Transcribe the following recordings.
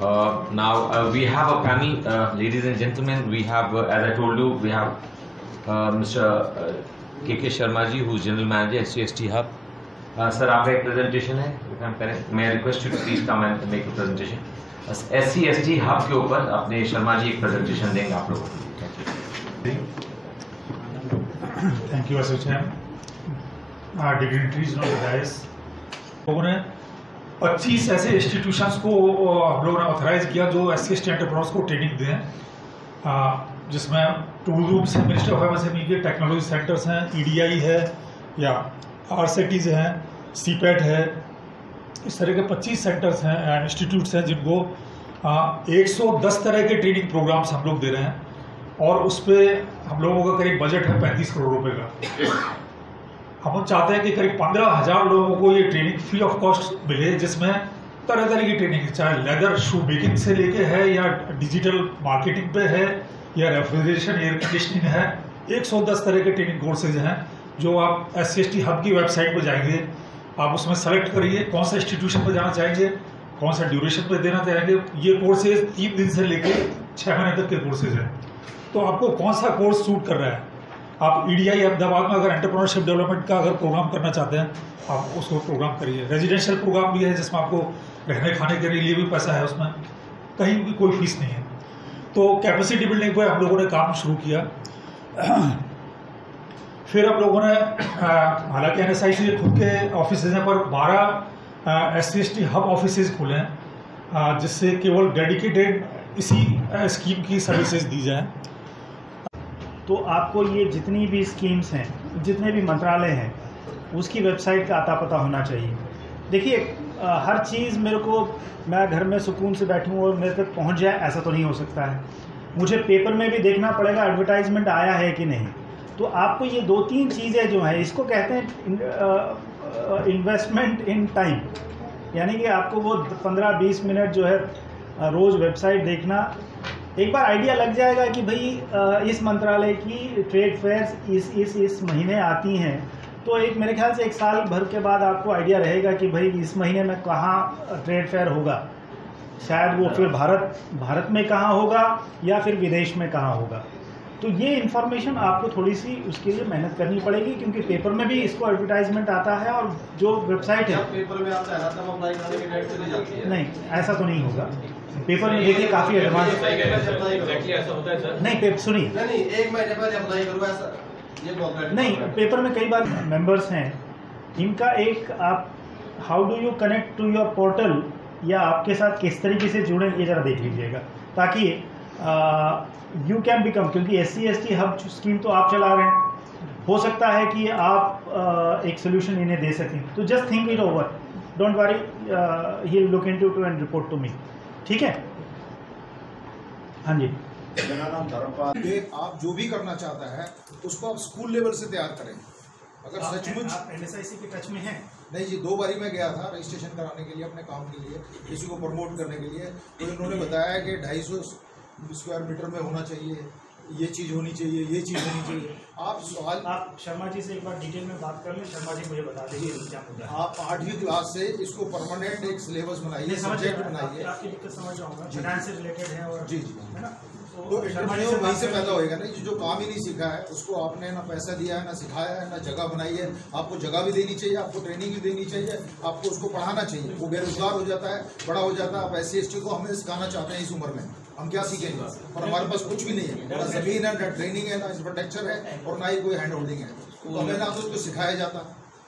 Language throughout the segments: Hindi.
Now we have a panel, ladies and gentlemen. We have, as I told you, we have Mr. K.K. Sharma ji, who is General Manager SC/ST Hub. Sir, आपका एक presentation है, हम करें. May I request you to please come and make a presentation. SC/ST Hub के ऊपर अपने शर्मा जी एक presentation देंगे आप लोगों को. Thank you, SHM. Dignitaries on the dais. लोगों ने 25 ऐसे इंस्टीट्यूशंस को हम लोगों ने ऑथराइज किया जो SC/ST एंटरप्रेन्योर्स को ट्रेनिंग दें, जिसमें टूल रूम्स हैं, मिनिस्ट्री ऑफ एमएसएमई के टेक्नोलॉजी सेंटर्स हैं, EDI है या RCTs हैं, CPET है. इस तरह के 25 सेंटर्स हैं, इंस्टीट्यूट्स हैं जिनको 110 तरह के ट्रेनिंग प्रोग्राम्स हम लोग दे रहे हैं और उस पर हम लोगों का करीब बजट है 35 करोड़ रुपए का. हम चाहते हैं कि करीब 15,000 लोगों को ये ट्रेनिंग फ्री ऑफ कॉस्ट मिले, जिसमें तरह तरह की ट्रेनिंग है, चाहे लेदर शू मेकिंग से लेके है या डिजिटल मार्केटिंग पे है या रेफ्रिजरेशन एयर कंडीशनिंग है. 110 तरह के ट्रेनिंग कोर्सेज हैं जो आप SC/ST हब की वेबसाइट पर जाएंगे, आप उसमें सेलेक्ट करिए कौन सा इंस्टीट्यूशन पर जाना चाहेंगे, कौन सा ड्यूरेशन पर देना चाहेंगे. ये कोर्सेज 3 दिन से लेकर 6 महीने तक के कोर्सेज हैं. तो आपको कौन सा कोर्स सूट कर रहा है. आप EDI अहमदाबाद में अगर एंटरप्रेन्योरशिप डेवलपमेंट का अगर प्रोग्राम करना चाहते हैं, आप उसको प्रोग्राम करिए. रेजिडेंशियल प्रोग्राम भी है जिसमें आपको रहने खाने के लिए भी पैसा है, उसमें कहीं भी कोई फीस नहीं है. तो कैपेसिटी बिल्डिंग पर हम लोगों ने काम शुरू किया. फिर हम लोगों ने हालांकि NSIC के खुद के ऑफिस हैं, पर 12 SC/ST हब ऑफिस खोले हैं जिससे केवल डेडिकेटेड इसी स्कीम की सर्विसेज दी जाए. तो आपको ये जितनी भी स्कीम्स हैं, जितने भी मंत्रालय हैं, उसकी वेबसाइट का आता पता होना चाहिए. देखिए, हर चीज़ मेरे को, मैं घर में सुकून से बैठूं और मेरे तक पहुंच जाए, ऐसा तो नहीं हो सकता है. मुझे पेपर में भी देखना पड़ेगा एडवर्टाइजमेंट आया है कि नहीं. तो आपको ये 2-3 चीज़ें जो हैं, इसको कहते हैं इन्वेस्टमेंट इन टाइम, यानी कि आपको वो 15-20 मिनट जो है रोज़ वेबसाइट देखना. एक बार आइडिया लग जाएगा कि भाई इस मंत्रालय की ट्रेड फेयर्स इस महीने आती हैं, तो एक मेरे ख्याल से 1 साल भर के बाद आपको आइडिया रहेगा कि भाई इस महीने में कहाँ ट्रेड फेयर होगा. शायद वो फिर भारत में कहाँ होगा या फिर विदेश में कहाँ होगा. तो ये इन्फॉर्मेशन आपको थोड़ी सी उसके लिए मेहनत करनी पड़ेगी, क्योंकि पेपर में भी इसको एडवर्टाइजमेंट आता है और जो वेबसाइट है पेपर में आता है तब अप्लाई करने की डेट चली जाती है. नहीं, ऐसा तो नहीं होगा. पेपर में देखिए काफ़ी एडवांस नहीं, सुनिए, नहीं 1 महीने पहले अप्लाई करूँ ऐसा ये नहीं. पेपर में कई बार मेंबर्स हैं, इनका एक आप how do you connect to your portal या आपके साथ किस तरीके से जुड़े, ये ज़रा देख लीजिएगा, ताकि यू कैन बिकम, क्योंकि SC/ST हब स्कीम तो आप चला रहे हैं, हो सकता है कि आप एक सोल्यूशन इन्हें दे सकें. तो just think it over, don't worry, he will look into to and report to me. ठीक है. हाँ जी. मेरा नाम धर्मपाल. आप जो भी करना चाहता है उसको आप स्कूल लेवल से तैयार करें. अगर सचमुच आप NSIC के टच में हैं? नहीं जी, 2 बारी मैं गया था रजिस्ट्रेशन कराने के लिए अपने काम के लिए, किसी को प्रमोट करने के लिए. तो इन्होंने बताया कि 250 स्क्वायर मीटर में होना चाहिए, ये चीज़ होनी चाहिए, ये चीज़ होनी चाहिए. आप शर्मा जी से एक बार डिटेल में बात कर लें. शर्मा जी मुझे बता दीजिए क्या मुद्दा है. आप 8वीं क्लास से इसको परमानेंट एक सिलेबस बनाइए, सब्जेक्ट बनाइए. आपकी दिक्कत समझ जाऊँगा, फाइनेंस से रिलेटेड है और जी है ना. तो इंटरप्रेन्योर वहीं से पैदा होएगा ना. जो काम ही नहीं सीखा है उसको आपने ना पैसा दिया है, ना सिखाया है, ना जगह बनाई है. आपको जगह भी देनी चाहिए, आपको ट्रेनिंग भी देनी चाहिए, आपको उसको पढ़ाना चाहिए. वो बेरोजगार हो जाता है, बड़ा हो जाता है. आप SC/ST को हमें सिखाना चाहते हैं इस उम्र में, हम क्या सीखेंगे. और हमारे पास कुछ भी नहीं है, ना जमीन है, ना ट्रेनिंग है, ना इंफ्रास्ट्रक्चर है और ना ही कोई हैंड होल्डिंग है. तो हमें ना तो उसको सिखाया जाता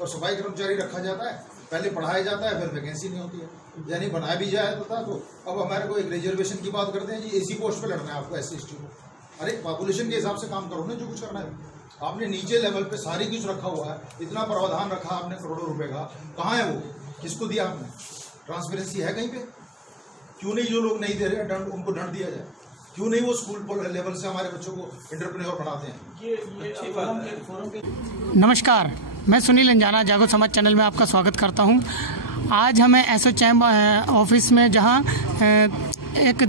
और सफाई कर्मचारी रखा जाता है, पहले पढ़ाया जाता है, फिर वैकेंसी नहीं होती है. यानी बनाया भी जाए तो अब हमारे को एक रिजर्वेशन की बात करते हैं जी, AC पोस्ट पे लड़ना है आपको SC/ST को. अरे पॉपुलेशन के हिसाब से काम करो ना, जो कुछ करना है. आपने नीचे लेवल पे सारी कुछ रखा हुआ है, इतना प्रावधान रखा आपने करोड़ों रुपए का, कहाँ है वो, किसको दिया आपने. ट्रांसपेरेंसी है कहीं पे? क्यों नहीं जो लोग नहीं दे रहे दंड, उनको दंड दिया जाए. क्यों नहीं वो स्कूल लेवल से हमारे बच्चों को एंटरप्रेन्योर बनाते हैं. नमस्कार, मैं सुनील अंजाना, जागो समाज चैनल में आपका स्वागत करता हूं. आज हमें SHM ऑफिस में, जहां एक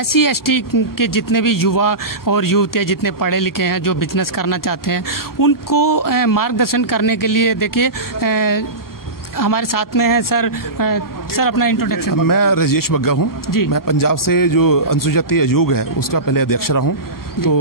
SC/ST के जितने भी युवा और युवतियाँ जितने पढ़े लिखे हैं जो बिजनेस करना चाहते हैं, उनको मार्गदर्शन करने के लिए देखिए हमारे साथ में है सर। सर अपना इंट्रोडक्शन। मैं राजेश बग्गा हूँ जी। मैं पंजाब से जो अनुसूचित आयोग है उसका पहले अध्यक्ष रहा हूँ। तो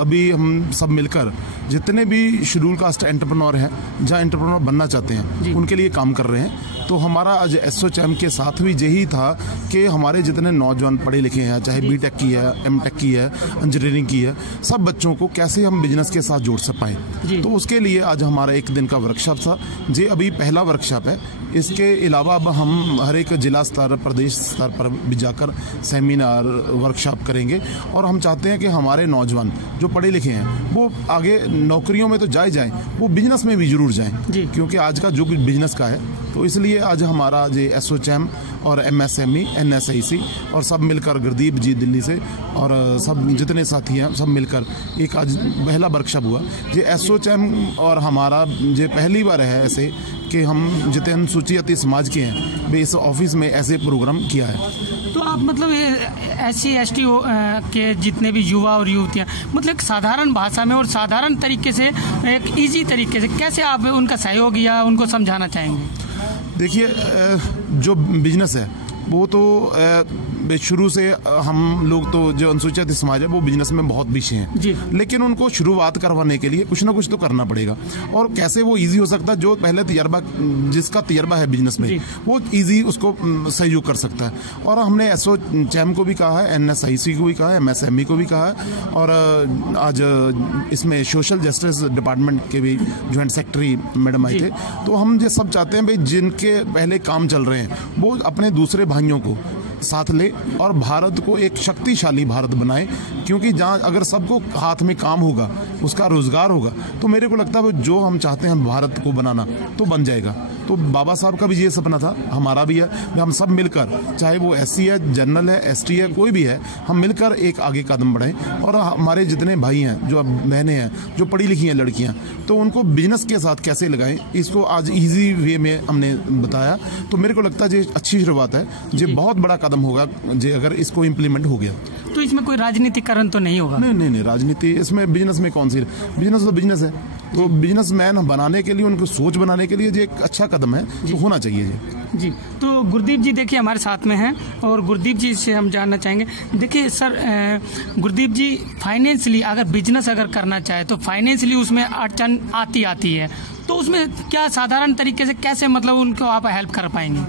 अभी हम सब मिलकर जितने भी शेड्यूल कास्ट एंटरप्रेन्योर हैं, जहाँ एंटरप्रेन्योर बनना चाहते हैं, उनके लिए काम कर रहे हैं। तो हमारा आज एसोचैम के साथ भी यही था कि हमारे जितने नौजवान पढ़े लिखे हैं, चाहे बीटेक की है, एमटेक की है, इंजीनियरिंग की है, सब बच्चों को कैसे हम बिजनेस के साथ जोड़ सक पाएँ। तो उसके लिए आज हमारा एक दिन का वर्कशॉप था। ये अभी पहला वर्कशॉप है। इसके अलावा अब हम हर एक जिला स्तर, प्रदेश स्तर पर भी जाकर सेमिनार, वर्कशॉप करेंगे। और हम चाहते हैं कि हमारे नौजवान जो पढ़े लिखे हैं वो आगे नौकरियों में तो जाएं, वो बिजनेस में भी जरूर जाएं, क्योंकि आज का युग बिजनेस का है। तो इसलिए आज हमारा ये एसोचैम और एमएसएमई, एनएसआईसी और सब मिलकर, गुरदीप जी दिल्ली से और सब जितने साथी हैं, सब मिलकर एक आज पहला वर्कशॉप हुआ। ये एसोचैम और हमारा ये पहली बार है ऐसे कि हम जितने अनुसूचित समाज के हैं वे इस ऑफिस में ऐसे प्रोग्राम किया है। तो आप मतलब SC ST के जितने भी युवा और युवतियाँ, मतलब एक साधारण भाषा में और साधारण तरीके से, एक इजी तरीके से कैसे आप उनका सहयोग या उनको समझाना चाहेंगे? देखिए, जो बिजनेस है वो तो शुरू से हम लोग तो जो अनुसूचित समाज है वो बिजनेस में बहुत पीछे हैं, लेकिन उनको शुरुआत करवाने के लिए कुछ ना कुछ तो करना पड़ेगा। और कैसे वो इजी हो सकता है, जो पहले तजर्बा, जिसका तजर्बा है बिजनेस में, वो इजी उसको सहयोग कर सकता है। और हमने एसोचैम को भी कहा है, एनएसआईसी को भी कहा है, एमएसएमई को भी कहा है, और आज इसमें सोशल जस्टिस डिपार्टमेंट के भी ज्वाइंट सेक्रेटरी मैडम आए थे। तो हम ये सब चाहते हैं भाई जिनके पहले काम चल रहे हैं वो अपने दूसरे भाइयों को साथ ले और भारत को एक शक्तिशाली भारत बनाए। क्योंकि जहाँ अगर सबको हाथ में काम होगा, उसका रोजगार होगा, तो मेरे को लगता है जो हम चाहते हैं भारत को बनाना तो बन जाएगा। तो बाबा साहब का भी ये सपना था, हमारा भी है। हम सब मिलकर, चाहे वो SC है, जनरल है, ST है, कोई भी है, हम मिलकर एक आगे कदम बढ़ाएं। और हमारे जितने भाई हैं, जो बहनें हैं, जो पढ़ी लिखी हैं लड़कियां, तो उनको बिजनेस के साथ कैसे लगाएं, इसको आज इजी वे में हमने बताया। तो मेरे को लगता है ये अच्छी शुरुआत है, ये बहुत बड़ा कदम होगा जे अगर इसको इम्प्लीमेंट हो गया। तो इसमें कोई राजनीतिकरण तो नहीं होगा? नहीं, राजनीति इसमें, बिजनेस में कौन सी, बिजनेस तो बिजनेस है। तो बिजनेसमैन बनाने के लिए, उनको सोच बनाने के लिए ये एक अच्छा कदम है, तो होना चाहिए जी। तो गुरदीप जी देखिए हमारे साथ में हैं, और गुरदीप जी से हम जानना चाहेंगे। देखिए सर, गुरदीप जी फाइनेंशियली अगर बिजनेस अगर करना चाहे तो फाइनेंशियली उसमें अड़चन आती है, तो उसमें क्या साधारण तरीके से कैसे मतलब उनको आप हेल्प कर पाएंगे?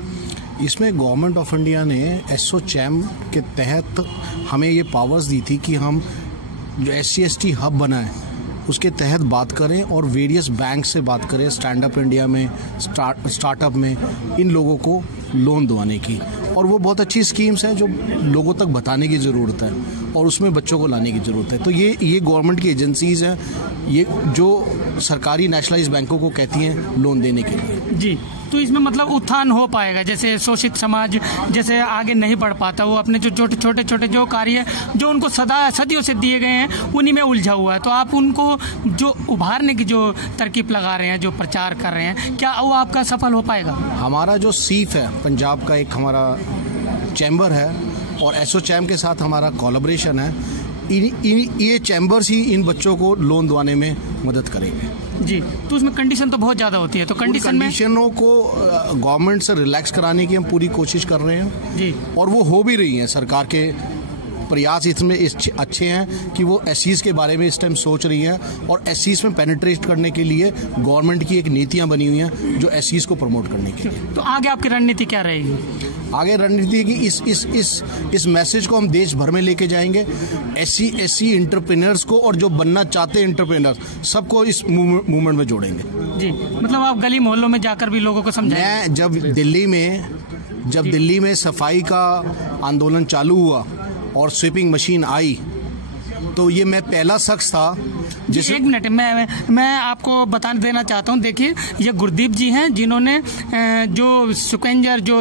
इसमें गवर्नमेंट ऑफ इंडिया ने एसोचैम के तहत हमें ये पावर्स दी थी कि हम जो SC ST हब बनाए उसके तहत बात करें और वेरियस बैंक से बात करें, स्टैंड अप इंडिया में, स्टार्टअप में, इन लोगों को लोन दिलाने की। और वो बहुत अच्छी स्कीम्स हैं जो लोगों तक बताने की ज़रूरत है और उसमें बच्चों को लाने की ज़रूरत है। तो ये गवर्नमेंट की एजेंसीज़ हैं, ये जो सरकारी नेशनलाइज बैंकों को कहती हैं लोन देने के लिए। जी। तो इसमें मतलब उत्थान हो पाएगा, जैसे शोषित समाज जैसे आगे नहीं बढ़ पाता, वो अपने जो छोटे जो कार्य जो उनको सदियों से दिए गए हैं उन्हीं में उलझा हुआ है, तो आप उनको जो उभारने की जो तरकीब लगा रहे हैं, जो प्रचार कर रहे हैं, क्या वो आपका सफल हो पाएगा? हमारा जो सीफ है पंजाब का, एक हमारा चैम्बर है और एसोचैम के साथ हमारा कोलैबोरेशन है। ये चैम्बर्स ही इन बच्चों को लोन दिलाने में मदद करेंगे। जी। तो उसमें कंडीशन तो बहुत ज़्यादा होती है, तो कंडीशनों को गवर्नमेंट से रिलैक्स कराने की हम पूरी कोशिश कर रहे हैं जी, और वो हो भी रही हैं। सरकार के प्रयास इसमें अच्छे हैं कि वो SCs के बारे में इस टाइम सोच रही हैं और SCs में पेनिट्रेट करने के लिए गवर्नमेंट की एक नीतियां बनी हुई हैं जो SCs को प्रमोट करने के लिए। तो आगे आपकी रणनीति क्या रहेगी? आगे रणनीति की इस मैसेज को हम देश भर में लेके जाएंगे। SC एंटरप्रेन्योर्स को और जो बनना चाहते हैं एंटरप्रेन्योर्स सबको इस मूवमेंट में जोड़ेंगे जी। मतलब आप गली मोहल्लों में जाकर भी लोगों को समझाएंगे? मैं जब दिल्ली में सफाई का आंदोलन चालू हुआ और स्वीपिंग मशीन आई, तो ये मैं पहला शख्स था जिसे। एक मिनट, मैं आपको बता देना चाहता हूँ। देखिए, ये गुरदीप जी हैं जिन्होंने जो स्कैंजर, जो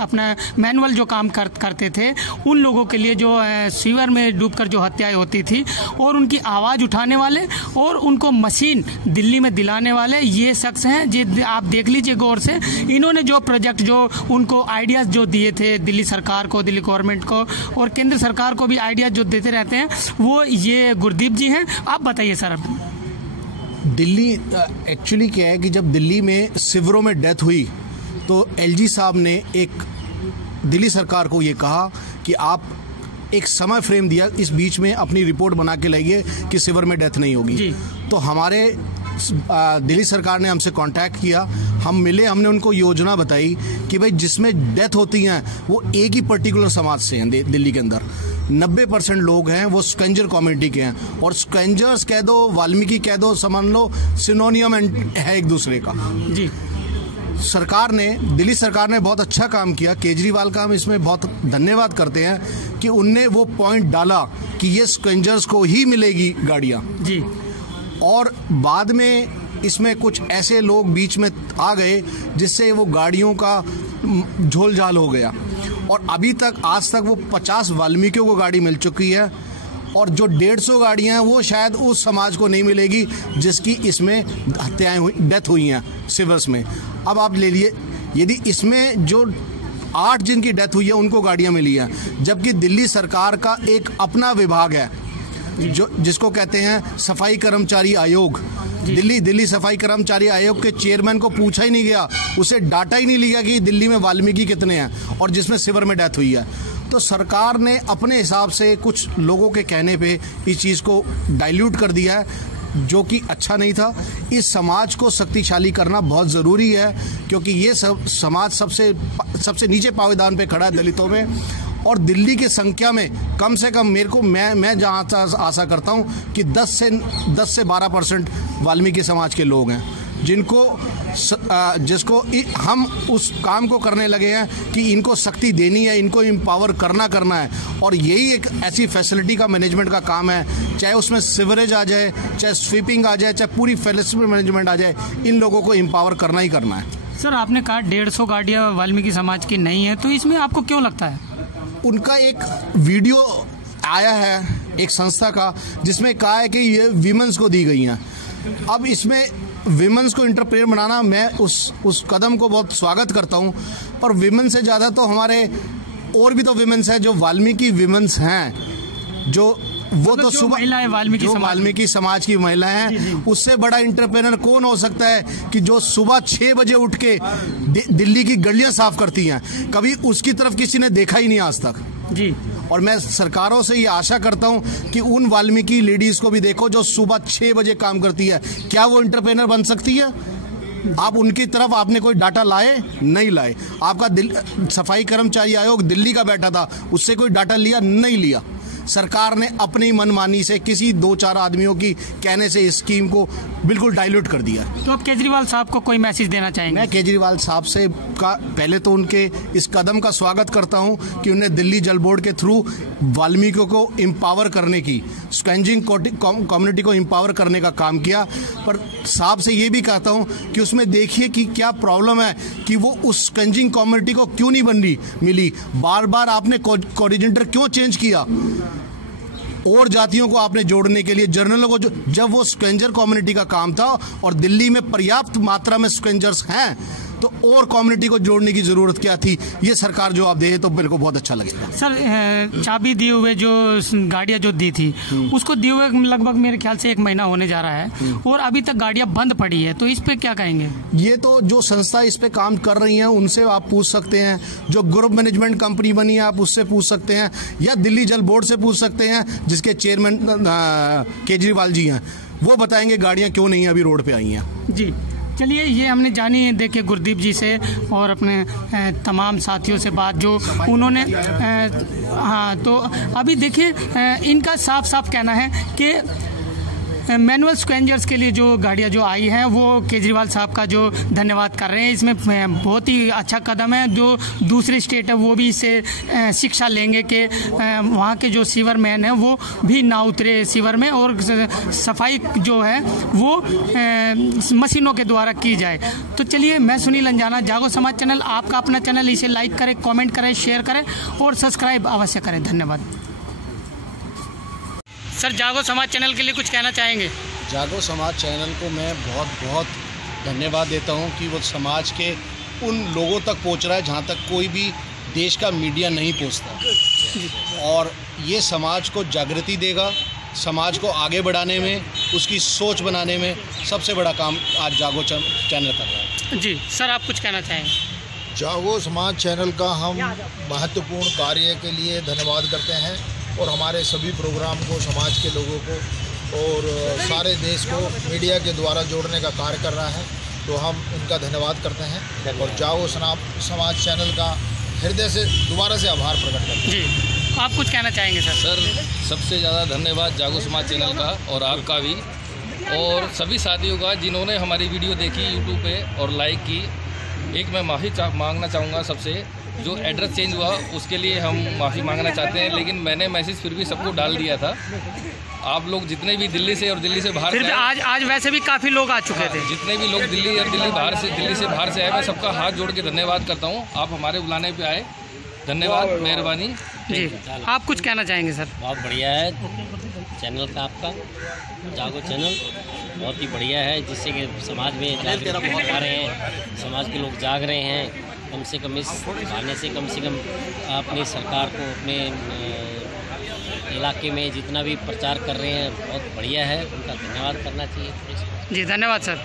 अपना मैनुअल जो काम करते थे, उन लोगों के लिए जो सीवर में डूबकर जो हत्याएं होती थी, और उनकी आवाज़ उठाने वाले और उनको मशीन दिल्ली में दिलाने वाले ये शख्स हैं। जी, आप देख लीजिए गौर से, इन्होंने जो प्रोजेक्ट, जो उनको आइडियाज़ जो दिए थे दिल्ली सरकार को, दिल्ली गवर्नमेंट को और केंद्र सरकार को भी आइडियाज़ जो देते रहते हैं, वो ये गुरदीप जी हैं। आप बताइए सर। दिल्ली एक्चुअली क्या है कि जब दिल्ली में शिविरों में डेथ हुई तो एलजी साहब ने एक दिल्ली सरकार को ये कहा कि आप एक समय फ्रेम दिया, इस बीच में अपनी रिपोर्ट बना के लाइए कि सीवर में डेथ नहीं होगी। तो हमारे दिल्ली सरकार ने हमसे कांटेक्ट किया, हम मिले, हमने उनको योजना बताई कि भाई जिसमें डेथ होती हैं वो एक ही पर्टिकुलर समाज से हैं दिल्ली के अंदर। 90% लोग हैं वो स्क्वेंजर कम्युनिटी के हैं, और स्क्वेंजर्स कह दो, वाल्मीकि कह दो, समझ लो सिनोनियम है एक दूसरे का जी। सरकार ने, दिल्ली सरकार ने बहुत अच्छा काम किया। केजरीवाल का हम इसमें बहुत धन्यवाद करते हैं कि उनने वो पॉइंट डाला कि ये स्क्वेंजर्स को ही मिलेगी गाड़ियाँ जी। और बाद में इसमें कुछ ऐसे लोग बीच में आ गए जिससे वो गाड़ियों का झोल-झाल हो गया, और अभी तक आज तक वो 50 वाल्मीकियों को गाड़ी मिल चुकी है, और जो 150 गाड़ियाँ हैं वो शायद उस समाज को नहीं मिलेगी जिसकी इसमें हत्याएं हुई, डेथ हुई हैं सिविल्स में। अब आप ले लिए, यदि इसमें जो 8 जिनकी डेथ हुई है उनको गाड़ियाँ मिली हैं, जबकि दिल्ली सरकार का एक अपना विभाग है जो जिसको कहते हैं सफाई कर्मचारी आयोग। दिल्ली सफाई कर्मचारी आयोग के चेयरमैन को पूछा ही नहीं गया, उसे डाटा ही नहीं लिया कि दिल्ली में वाल्मीकि कितने हैं और जिसमें सिवर में डेथ हुई है। तो सरकार ने अपने हिसाब से कुछ लोगों के कहने पे इस चीज़ को डाइल्यूट कर दिया है, जो कि अच्छा नहीं था। इस समाज को शक्तिशाली करना बहुत ज़रूरी है, क्योंकि ये सब समाज सबसे नीचे पावेदान पे खड़ा है दलितों में, और दिल्ली की संख्या में कम से कम मैं जहाँ आशा करता हूँ कि 10 से 12% वाल्मीकि समाज के लोग हैं जिसको हम उस काम को करने लगे हैं कि इनको शक्ति देनी है, इनको एम्पावर करना है। और यही एक ऐसी फैसिलिटी का मैनेजमेंट का काम है, चाहे उसमें सिवरेज आ जाए, चाहे स्वीपिंग आ जाए, चाहे पूरी फैसिलिटी मैनेजमेंट आ जाए, इन लोगों को एम्पावर करना ही करना है। सर, आपने कहा 150 गाड़ियाँ वाल्मीकि समाज की नहीं है, तो इसमें आपको क्यों लगता है? उनका एक वीडियो आया है एक संस्था का जिसमें कहा है कि ये विमेंस को दी गई हैं। अब इसमें विमेंस को इंटरप्रेट बनाना, मैं उस कदम को बहुत स्वागत करता हूं, पर विमेंस से ज़्यादा तो हमारे और भी तो विमेंस हैं जो वाल्मीकि विमेंस हैं, जो वो तो सुबह वाल्मीकि समाज की महिलाएं हैं। उससे बड़ा इंटरप्रेनर कौन हो सकता है कि जो सुबह 6 बजे उठ के दिल्ली की गलियां साफ करती हैं? कभी उसकी तरफ किसी ने देखा ही नहीं आज तक जी। और मैं सरकारों से ये आशा करता हूं कि उन वाल्मीकि लेडीज को भी देखो जो सुबह 6 बजे काम करती है। क्या वो इंटरप्रेनर बन सकती है? आप उनकी तरफ आपने कोई डाटा लाए? नहीं लाए। आपका सफाई कर्मचारी आयोग दिल्ली का बैठा था, उससे कोई डाटा लिया? नहीं लिया। सरकार ने अपनी मनमानी से किसी 2-4 आदमियों की कहने से इस स्कीम को बिल्कुल डाइल्यूट कर दिया। तो आप केजरीवाल साहब को कोई मैसेज देना चाहेंगे? मैं केजरीवाल साहब से पहले तो उनके इस कदम का स्वागत करता हूं कि उन्हें दिल्ली जल बोर्ड के थ्रू वाल्मीकियों को एम्पावर करने की, स्क्वेंजिंग कम्युनिटी को एम्पावर करने का काम किया। पर साहब से ये भी कहता हूं कि उसमें देखिए कि क्या प्रॉब्लम है कि वो उस स्क्वेंजिंग कम्युनिटी को क्यों नहीं मिली। बार बार आपने कोऑर्डिनेटर क्यों चेंज किया? और जातियों को आपने जोड़ने के लिए, जर्नलों को, जब वो स्क्वेंजर कम्युनिटी का काम था और दिल्ली में पर्याप्त मात्रा में स्क्वेंजर्स हैं, तो और कम्युनिटी को जोड़ने की जरूरत क्या थी? ये सरकार जवाब दे तो मेरे को बहुत अच्छा लगेगा। सर, चाबी दिए हुए जो गाड़ियां जो दी थी उसको दिए हुए लगभग मेरे ख्याल से 1 महीना होने जा रहा है, और अभी तक गाड़ियां बंद पड़ी है, तो इस पे क्या कहेंगे? ये तो जो संस्था इस पे काम कर रही हैं उनसे आप पूछ सकते हैं, जो ग्रुप मैनेजमेंट कंपनी बनी है आप उससे पूछ सकते हैं, या दिल्ली जल बोर्ड से पूछ सकते हैं जिसके चेयरमैन केजरीवाल जी हैं। वो बताएंगे गाड़ियां क्यों नहीं अभी रोड पे आई हैं। जी, चलिए, ये हमने जानी देखिए गुरदीप जी से और अपने तमाम साथियों से बात जो उन्होंने हाँ, तो अभी देखिए इनका साफ साफ कहना है कि मैनुअल स्क्वेंजर्स के लिए जो गाड़ियां जो आई हैं वो केजरीवाल साहब का जो धन्यवाद कर रहे हैं। इसमें बहुत ही अच्छा कदम है। जो दूसरी स्टेट है वो भी इससे शिक्षा लेंगे कि वहाँ के जो सीवर मैन है वो भी ना उतरे सीवर में, और सफाई जो है वो मशीनों के द्वारा की जाए। तो चलिए, मैं सुनील अंजाना, जागो समाज चैनल आपका अपना चैनल, इसे लाइक करें, कमेंट करें, शेयर करें और सब्सक्राइब अवश्य करें। धन्यवाद। सर, जागो समाज चैनल के लिए कुछ कहना चाहेंगे? जागो समाज चैनल को मैं बहुत बहुत धन्यवाद देता हूं कि वो समाज के उन लोगों तक पहुंच रहा है जहां तक कोई भी देश का मीडिया नहीं पहुंचता, और ये समाज को जागृति देगा, समाज को आगे बढ़ाने में, उसकी सोच बनाने में सबसे बड़ा काम आज जागो चैनल कर रहा है। जी सर, आप कुछ कहना चाहेंगे? जागो समाज चैनल का हम महत्वपूर्ण कार्य के लिए धन्यवाद करते हैं और हमारे सभी प्रोग्राम को समाज के लोगों को और सारे देश को मीडिया के द्वारा जोड़ने का कार्य कर रहा है, तो हम इनका धन्यवाद करते हैं और जागो समाज चैनल का हृदय से दोबारा से आभार प्रकट करते हैं। जी, आप कुछ कहना चाहेंगे सर? सर, सबसे ज़्यादा धन्यवाद जागो समाज चैनल का और आपका भी, और सभी साथियों का जिन्होंने हमारी वीडियो देखी यूट्यूब पे और लाइक की। एक मैं माफ़ी मांगना चाहूँगा सबसे, जो एड्रेस चेंज हुआ उसके लिए हम माफ़ी मांगना चाहते हैं, लेकिन मैंने मैसेज फिर भी सबको डाल दिया था। आप लोग जितने भी दिल्ली से और दिल्ली से बाहर फिर भी आज वैसे भी काफ़ी लोग आ चुके थे। जितने भी लोग दिल्ली और दिल्ली से बाहर से आए, मैं सबका हाथ जोड़ के धन्यवाद करता हूँ। आप हमारे बुलाने पे आए, धन्यवाद, मेहरबानी जी। आप कुछ कहना चाहेंगे सर? बहुत बढ़िया है चैनल का, आपका जागो चैनल बहुत ही बढ़िया है, जिससे कि समाज में जागरूकता बहुत आ रहे हैं, समाज के लोग जाग रहे हैं। कम से कम इस बहाने से कम अपनी सरकार को अपने इलाके में जितना भी प्रचार कर रहे हैं बहुत बढ़िया है, उनका धन्यवाद करना चाहिए। जी, धन्यवाद सर।